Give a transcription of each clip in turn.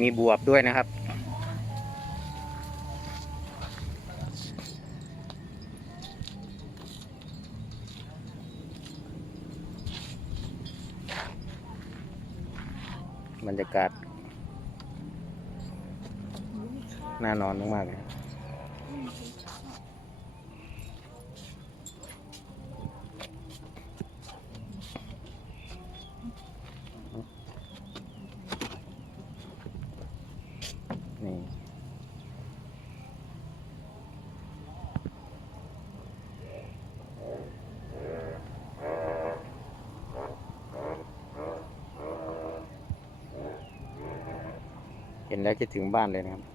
มีบวบด้วยนะครับ บรรยากาศน่านอนมากๆเลย นี่เห็นแล้วคิดถึงบ้านเลยนะครับ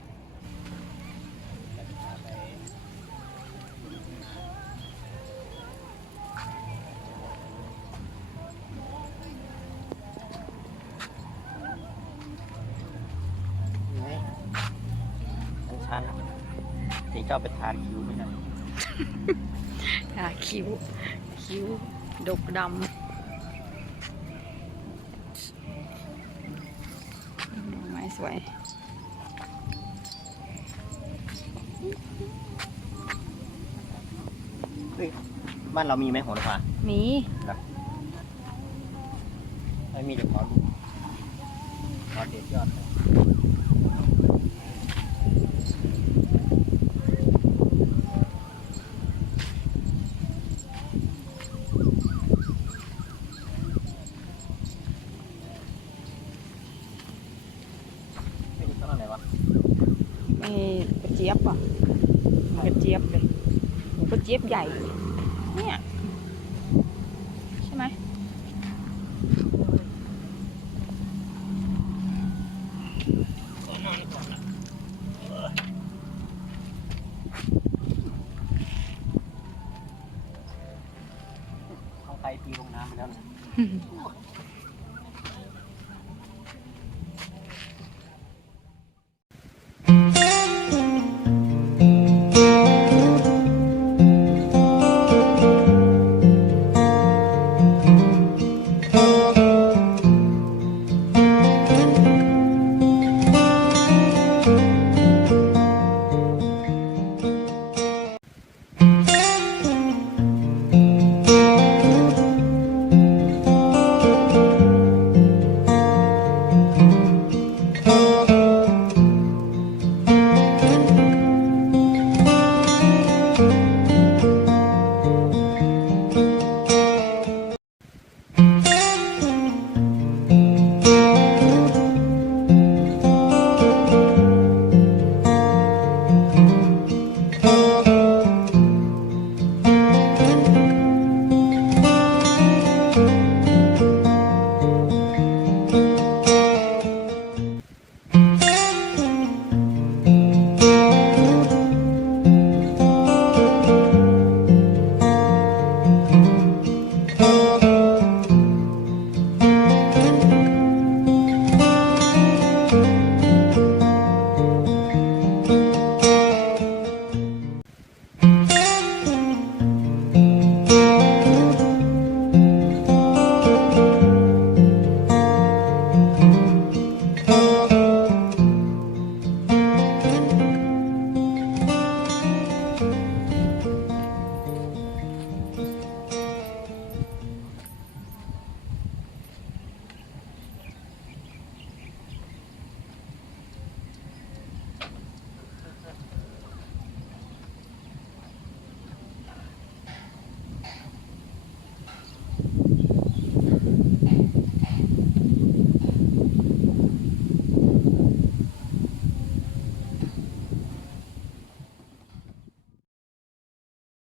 อันชันที่ชอบไปทานคิวไม่ใช่ค่ะคิ้ว คิ้ว ดกดำดอกไม้สวยบ้านเรามีไหมโหระพามีไม่มีเดี๋ยวขอดูขอเด็ดยอดเลยไม่รู้ต้นอะ ไรวะมีกระเจี๊ยบอะมีกระเจี๊ยบเลยกระเจี๊ยบใหญ่ เนี่ยใช่ไหมเข้าไตปีลงน้ำไปแล้วนะ